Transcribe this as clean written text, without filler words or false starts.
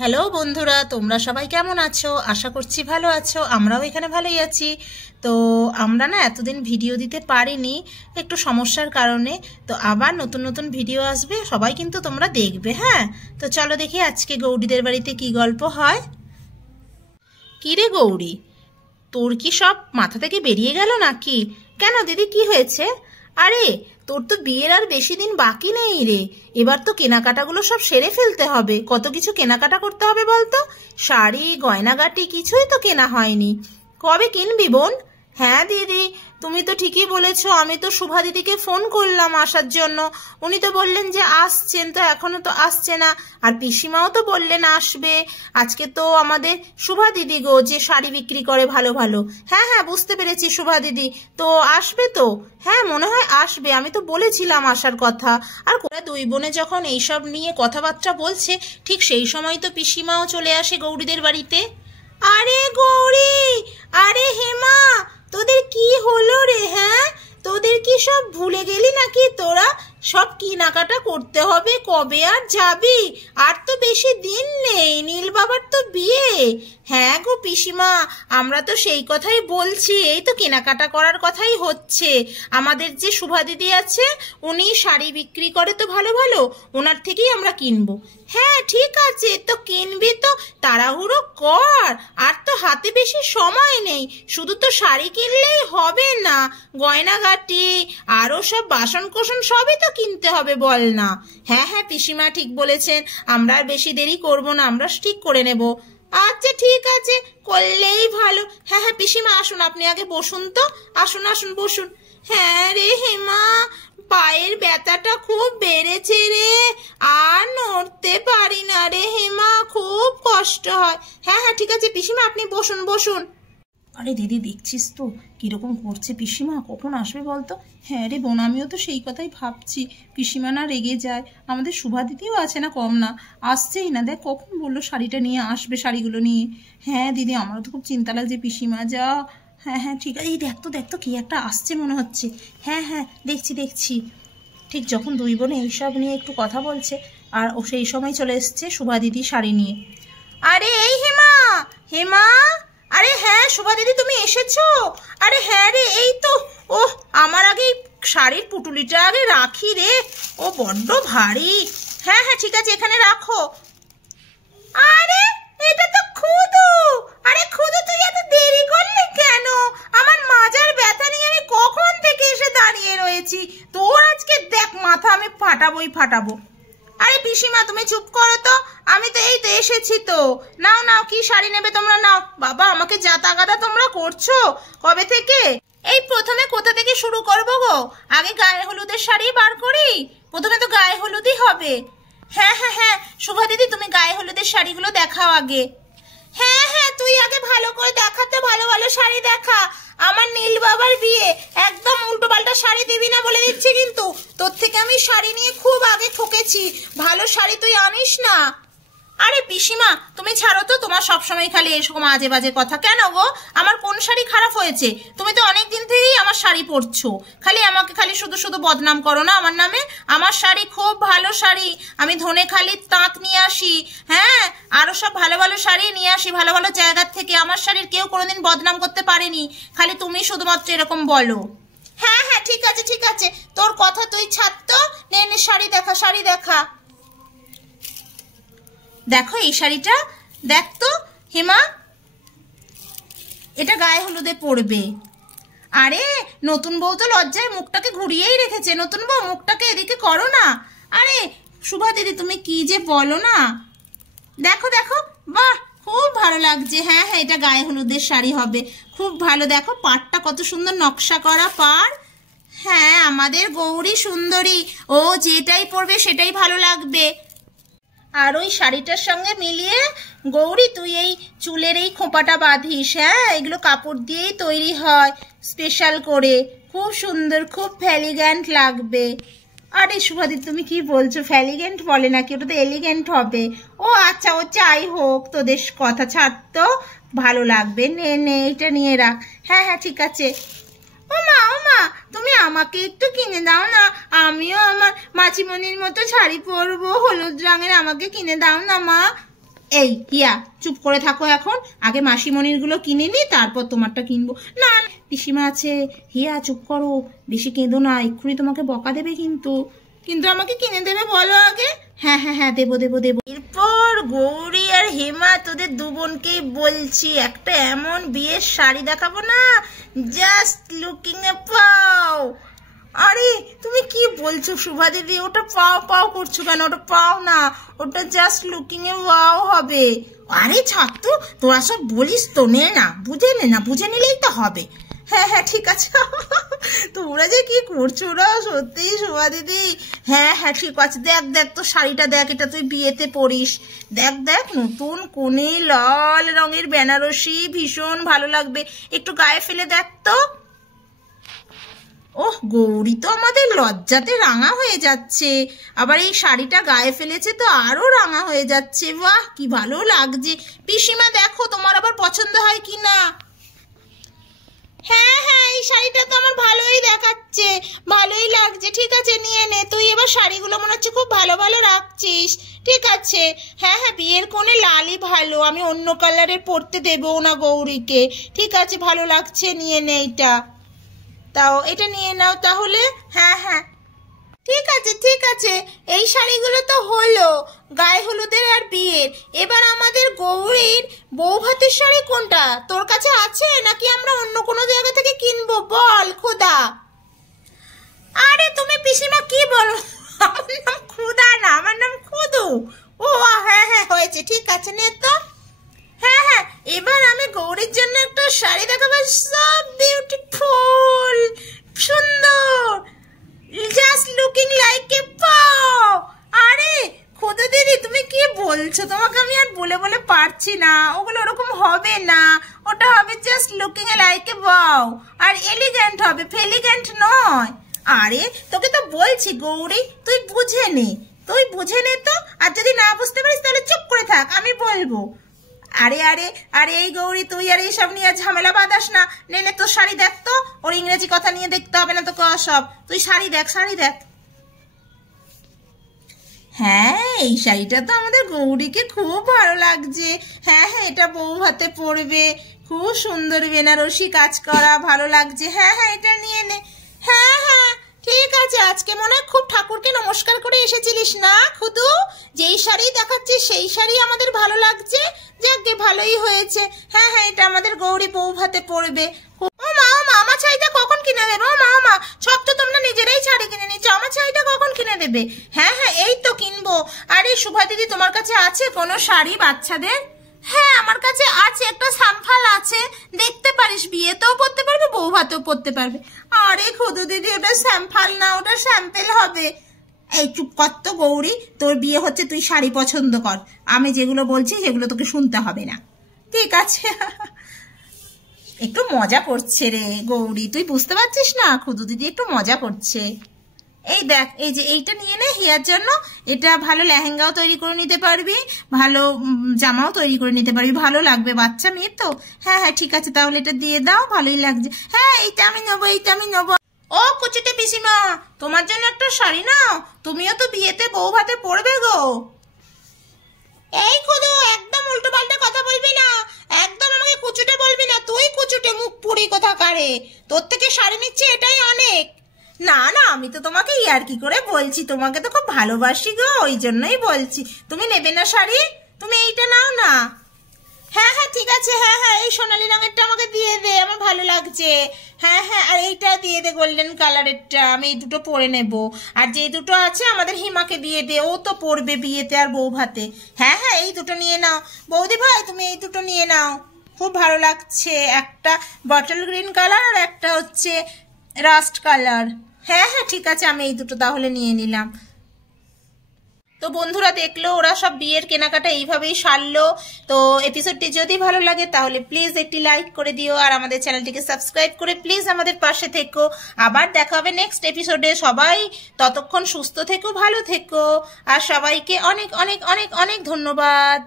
Hello বন্ধুরা, তোমরা সবাই কেমন আছো? আশা করছি ভালো আছো। আমরাও এখানে ভালোই আছি। তো আমরা না এতদিন ভিডিও দিতে পারিনি একটু সমস্যার কারণে। তো আবার নতুন নতুন ভিডিও আসবে, সবাই কিন্তু তোমরা দেখবে। হ্যাঁ, তো চলো দেখি আজকে গৌরীদের বাড়িতে কি গল্প হয়। কি রে গৌরী, তোর কি সব মাথা থেকে বেরিয়ে গেল নাকি? কেন দিদি, কি হয়েছে? আরে, তোর তো বিয়ের আর বেশি দিন বাকি নেই রে। এবার তো কেনাকাটাগুলো সব সেরে ফেলতে হবে। কত কিছু কেনাকাটা করতে হবে বলতো। শাড়ি, গয়নাগাটি কিছুই তো কেনা হয়নি। কবে কিনবি বোন? হ্যাঁ দিদি, তুমি তো ঠিকই বলেছ। আমি তো শুভা দিদিকে ফোন করলাম আসার জন্য। উনি তো বললেন যে আসছেন, তো এখনো তো আসছে না। আর পিসিমাও তো বললেন আসবে। আজকে তো আমাদের শুভা দিদি গো, যে শাড়ি বিক্রি করে ভালো ভালো। হ্যাঁ হ্যাঁ, বুঝতে পেরেছি, শুভা দিদি তো আসবে তো। হ্যাঁ, মনে হয় আসবে। আমি তো বলেছিলাম আসার কথা। আর কোরা দুই বোনে যখন এইসব নিয়ে কথাবার্তা বলছে, ঠিক সেই সময় তো পিসিমাও চলে আসে গৌরীদের বাড়িতে। আরে গৌরী, আরে হেমা, তোদের কি হলো রে? হ্যাঁ, তোদের কি সব ভুলে গেলি নাকি তোরা? সব কেনাকাটা করতে হবে, কবে আর যাবি? আর তো বেশি দিন নেই, নীল বাবার তো বিয়ে। হ্যাঁ গো পিসিমা, আমরা তো সেই কথাই বলছি। এই তো কেনাকাটা করার কথাই হচ্ছে। আমাদের যে শুভা দিদি আছে, উনি শাড়ি বিক্রি করে তো ভালো ভালো, ওনার থেকেই আমরা কিনবো। হ্যাঁ ঠিক আছে, তো কিনবি তো তাড়াহুড়ো কর। আর তো হাতে বেশি সময় নেই। শুধু তো শাড়ি কিনলেই হবে না, গয়নাগাটি আরও সব বাসন কোসন সবই তো কিনতে হবে, বল না? হ্যাঁ হ্যাঁ পিসিমা ঠিক বলেছেন। আমরা আর বেশি দেরি করব না, আমরা ঠিক করে নেব। আচ্ছা ঠিক আছে, করলেই ভালো। হ্যাঁ হ্যাঁ পিসিমা, আসুন, আপনি আগে বসুন তো। আসুন আসুন, বসুন। হ্যাঁ রে হেমা, পায়ের ব্যথাটা খুব বেড়েছে রে। আর নড়তে পারি না রে হেমা, খুব কষ্ট হয়। হ্যাঁ হ্যাঁ ঠিক আছে পিসিমা, আপনি বসুন বসুন। আরে দিদি, দেখছিস তো কিরকম করছে পিসিমা, কখন আসবে বলতো? হ্যাঁ রে বোন, আমিও তো সেই কথাই ভাবছি। পিসিমা না রেগে যায়। আমাদের শুভা দিদিও আছে না কম না, আসছেই না। দেখ কখন বললো শাড়িটা নিয়ে আসবে, শাড়িগুলো নিয়ে। হ্যাঁ দিদি, আমারও তো খুব চিন্তা লাগছে পিসিমা যা। হ্যাঁ হ্যাঁ ঠিক আছে, এই দেখ তো কি একটা আসছে মনে হচ্ছে। হ্যাঁ হ্যাঁ দেখছি দেখছি। ঠিক যখন দুই বোনে এইসব নিয়ে একটু কথা বলছে, আর ও সেই সময় চলে এসছে শুভা দিদি শাড়ি নিয়ে। আরে এই হেমা, হেমা, আরে হ্যাঁ শুভা দিদি তুমি এসেছো? আরে হ্যাঁ রে, এই তো। ও, আমার আগে শাড়ির পুটুলিটা আগে রাখি রে, ও বড্ড ভারী। হ্যাঁ হ্যাঁ ঠিক আছে, এখানে রাখো। আরে, এটা তো খুদু। আরে খুদু, তুই এত দেরি করলি কেন? আমার মাজার ব্যথা নিয়ে আমি কখন থেকে এসে দাঁড়িয়ে রয়েছি। তোর আজকে দেখ মাথা আমি ফাটাবোই ফাটাবো। আরে পিসিমা তুমি চুপ করো তো, আমি তো এই তো এসেছি তো। নাও নাও, কি শাড়ি নেবে তোমরা নাও। বাবা, আমাকে যা তাগাদা তোমরা করছো কবে থেকে? এই প্রথমে কোথা থেকে শুরু করবো গো? আগে গায়ে হলুদের শাড়ি বার করি। প্রথমে তো গায়ে হলুদই হবে। হ্যাঁ হ্যাঁ হ্যাঁ শুভা দিদি, তুমি গায়ে হলুদের শাড়িগুলো দেখাও আগে। হ্যাঁ হ্যাঁ, তুই আগে ভালো করে দেখা তো, ভালো ভালো শাড়ি দেখা। আমার নীল বাবার বিয়ে, একদম উল্টো পাল্টা শাড়ি দিবি না বলে দিচ্ছি কিন্তু। তোর থেকে আমি শাড়ি নিয়ে খুব আগে ঠকেছি। ভালো শাড়ি তুই আনিস না। আরে পিসিমা তুমি ছাড়ো তো, তোমার সবসময় খালি এরকম আজে বাজে কথা। কেন গো, আমার কোন শাড়ি খারাপ হয়েছে? তুমি তো অনেক দিন থেকেই আমার শাড়ি পরছো। খালি আমাকে খালি শুধু শুধু বদনাম করো না আমার নামে। আমার শাড়ি খুব ভালো শাড়ি, আমি ধনেখালির তাঁত নিয়ে আসি। হ্যাঁ, আরো সব ভালো ভালো শাড়ি নিয়ে আসি ভালো ভালো জায়গার থেকে। আমার শাড়ির কেউ কোনোদিন বদনাম করতে পারেনি, খালি তুমি শুধুমাত্র এরকম বলো। হ্যাঁ হ্যাঁ ঠিক আছে ঠিক আছে, তোর কথা তুই ছাড় তো। নে নে, শাড়ি দেখা শাড়ি দেখা। দেখো এই শাড়িটা, দেখ তো হেমা, এটা গায়ে হলুদে পড়বে। আরে নতুন বউ তো লজ্জায় মুখটাকে ঘুরিয়েই রেখেছে। নতুন বউ, মুখটাকে এদিকে করো না। আরে শুভা দিদি তুমি কি যে বলো না। দেখো দেখো, বাহ খুব ভালো লাগছে। হ্যাঁ হ্যাঁ, এটা গায়ে হলুদের শাড়ি হবে, খুব ভালো। দেখো পাড়টা কত সুন্দর নকশা করা পাড়। হ্যাঁ, আমাদের গৌরী সুন্দরী, ও যেটাই পরবে সেটাই ভালো লাগবে। আর ওই শাড়িটার সঙ্গে মিলিয়ে গৌরী তুই এই চুলের এই খোঁপাটা বাঁধিস। হ্যাঁ, এগুলো কাপড় দিয়েই তৈরি হয় স্পেশাল করে, খুব সুন্দর, খুব ফ্যালিগ্যান্ট লাগবে। আরে শুভাদি তুমি কি বলছো? ফ্যালিগ্যান্ট বলে নাকি, ওটা তো এলিগেন্ট হবে। ও আচ্ছা, ও চাই হোক, তোদের কথা ছাড় তো, ভালো লাগবে। নে নে, এটা নিয়ে রাখ। হ্যাঁ হ্যাঁ ঠিক আছে। ও মা, তুমি আমাকে একটু কিনে দাও না, আমিও আমার মাছিমণির মতো শাড়ি পরবো হলুদ রঙের, আমাকে কিনে দাও না মা। এই হিয়া চুপ করে থাকো, এখন আগে মাসিমণির গুলো কিনে নি, তারপর তোমারটা কিনবো। না পিসিমা আছে, হিয়া চুপ করো, বেশি কেঁদো না, এক্ষুনি তোমাকে বকা দেবে কিন্তু। কিন্তু আমাকে কিনে দেবে বলো আগে। হ্যাঁ হ্যাঁ হ্যাঁ দেবো দেবো দেবো। এরপর গৌরী আর হেমা তোদের দু বোনকেই বলছি, একটা এমন বিয়ের শাড়ি দেখাবো না, জাস্ট লুকিং এ পাও। আরে তুমি কি বলছো শুভা দিদি, ওটা পাও পাও করছো কেন? ওটা পাও না, ওটা জাস্ট লুকিং এ ওয়াও হবে। আরে ছাত্র তোরা সব বলিস তো, নে না বুঝে নে, না বুঝে নিলেই তো হবে। হ্যাঁ হ্যাঁ ঠিক আছে। তোমরা যে কি করছো না সত্যি শুভা দিদি। হ্যাঁ হ্যাঁ ঠিক আছে, দেখ দেখ তো শাড়িটা দেখ, এটা তুই বিয়েতে পরিস। দেখ দেখ নতুন কোণে লাল রঙের বেনারসি, ভীষণ ভালো লাগবে, একটু গায়ে ফেলে দেখ তো। ওহ গৌরী তো আমাদের লজ্জাতে রাঙা হয়ে যাচ্ছে, আবার এই শাড়িটা গায়ে ফেলেছে তো আরো রাঙা হয়ে যাচ্ছে। বাহ কি ভালো লাগছে। পিসিমা দেখো তোমার আবার পছন্দ হয় কি না। হ্যাঁ হ্যাঁ এই শাড়িটা তো আমার ভালোই দেখাচ্ছে, ভালোই লাগছে। ঠিক আছে নিয়ে নে, তুই এবার শাড়িগুলো মনে হচ্ছে খুব ভালো ভালো রাখছিস। ঠিক আছে হ্যাঁ হ্যাঁ বিয়ের কোণে লালই ভালো, আমি অন্য কালারের পরতে দেবো না গৌরীকে। ঠিক আছে ভালো লাগছে, নিয়ে নে এটা, তাও এটা নিয়ে নাও তাহলে। হ্যাঁ হ্যাঁ ঠিক আছে এই শাড়িগুলো তো হলো গায়ে হলুদের আর বিয়ের। এবার আমাদের গৌরীর বউ ভাতের শাড়ি কোনটা তোর কাছে আছে, নাকি আমরা অন্য কোনো জায়গা থেকে কিনবো বল খোদা। আরে তুমি পিসিমা কি বলো, আমার নাম খুদা না, আমার নাম খুদু। ও হ্যাঁ হ্যাঁ হয়েছে, ঠিক আছে নে তো। হ্যাঁ হ্যাঁ এবার আমি গৌরীর জন্য একটা শাড়ি দেখাবো, সব বিউটিফুল, সুন্দর, জাস্ট লুকিং লাইক এ পাও। আরে খোদা দিদি তুমি কি বলছো, তোমাকে আমি আর বলে বলে পারছি না, ওগুলো ওরকম হবে না, ওটা হবে just looking A like a পাও, আর এলিগেন্ট হবে, ফেলিগেন্ট নয়। আরে তোকে তো বলছি গৌরী তুই বুঝে নে, তুই বুঝে নে তো, আর যদি না বুঝতে পারিস তাহলে চুপ করে থাক, আমি বলবো। আরে আরে আরে এই গৌরী তুই আর এইসব নিয়ে ঝামেলা বাঁধাস না, নে নে তোর শাড়ি দেখ তো, ওর ইংরেজি কথা নিয়ে দেখতে হবে না তোকে সব, তুই শাড়ি দেখ শাড়ি দেখ। হ্যাঁ এই শাড়িটা তো আমাদের গৌরীকে খুব ভালো লাগছে। হ্যাঁ হ্যাঁ এটা বউ হাতে পরবে, খুব সুন্দর বেনারসি কাজ করা, ভালো লাগছে। হ্যাঁ হ্যাঁ এটা নিয়ে নে। হ্যাঁ হ্যাঁ ঠিক আছে, আজকে মনে হয় খুব ঠাকুরকে নমস্কার করে এসেছিলিস না খুদু, যেই শাড়ি দেখাচ্ছিস সেই শাড়ি আমাদের ভালো লাগছে, যাকে ভালোই হয়েছে। হ্যাঁ হ্যাঁ এটা আমাদের গৌরী বউ ভাতে পরবে। ও মা আমার শাড়িটা কখন কিনে দেবে? ও মা সব তো তোমরা নিজেরাই শাড়ি কিনে নিচ্ছ, আমার শাড়িটা কখন কিনে দেবে? হ্যাঁ হ্যাঁ এই তো কিনবো। আরে শুভা দিদি তোমার কাছে আছে কোনো শাড়ি বাচ্চাদের? হ্যাঁ আমার কাছে আছে, একটা স্যাম্পল আছে, দেখতে পারিস, বিয়েতেও পরতে পারবে বউ ভাতেও পরতে পারবে। আরে খুদু দিদি ওটা স্যাম্পল না, ওটা স্যাম্পেল হবে। এই চুপ কর তো গৌরী, তোর বিয়ে হচ্ছে, তুই শাড়ি পছন্দ কর, আমি যেগুলো বলছি সেগুলো তোকে শুনতে হবে না। ঠিক আছে। একটু মজা করছে রে গৌরী, তুই বুঝতে পারছিস না, খুদু দিদি একটু মজা করছে। এই দেখ এই যে এইটা নিয়ে নে হিয়ার জন্য, এটা ভালো লেহেঙ্গাও তৈরি করে নিতে পারবি, ভালো জামাও তৈরি করে নিতে পারবি, ভালো লাগবে বাচ্চা মেয়ে তো। হ্যাঁ হ্যাঁ ঠিক আছে তাহলে এটা দিয়ে দাও, ভালোই লাগছে। হ্যাঁ এইটা আমি নেবো, এইটা আমি নেবো। ও কুচিতে পিসিমা তোমার জন্য একটা শাড়ি নাও, তুমিও তো বিয়েতে বউ ভাতে পরবে গো। এই খুদু একদম উল্টো পাল্টা কথা বলবি না, একদম আমাকে কুচুটে বলবি না, তুই কুচুটে মুখ পুরি কথা কারে, তোর থেকে শাড়ি নিচ্ছে এটাই অনেক। না না আমি তো তোমাকে ইয়ার্কি করে বলছি, তোমাকে তো খুব ভালোবাসি গো, ওই জন্যই বলছি। তুমি নেবে না শাড়ি? তুমি এইটা নাও না। হ্যাঁ হ্যাঁ ঠিক আছে, হ্যাঁ হ্যাঁ এই সোনালি রঙেরটা আমাকে দিয়ে দে, আমার ভালো লাগছে। হ্যাঁ হ্যাঁ আর এইটা দিয়ে দে গোল্ডেন কালারেরটা, আমি এই দুটো পরে নেব। আর যে দুটো আছে আমাদের হিমাকে দিয়ে দে, ও তো পরবে বিয়েতে আর বউ ভাতে। হ্যাঁ হ্যাঁ এই দুটো নিয়ে নাও বৌদি ভাই, তুমি এই দুটো নিয়ে নাও, খুব ভালো লাগছে, একটা বটল গ্রিন কালার আর একটা হচ্ছে রাস্ট কালার। হ্যাঁ হ্যাঁ ঠিক আছে আমি এই দুটো তাহলে নিয়ে নিলাম। তো বন্ধুরা দেখলো ওরা সব বিয়ের কেনাকাটা এইভাবেই সারলো। তো এপিসোডটি যদি ভালো লাগে তাহলে প্লিজ একটি লাইক করে দিও, আর আমাদের চ্যানেলটিকে সাবস্ক্রাইব করে প্লিজ আমাদের পাশে থেকো। আবার দেখা হবে নেক্সট এপিসোডে, সবাই ততক্ষণ সুস্থ থেকো, ভালো থেকো, আর সবাইকে অনেক অনেক অনেক অনেক ধন্যবাদ।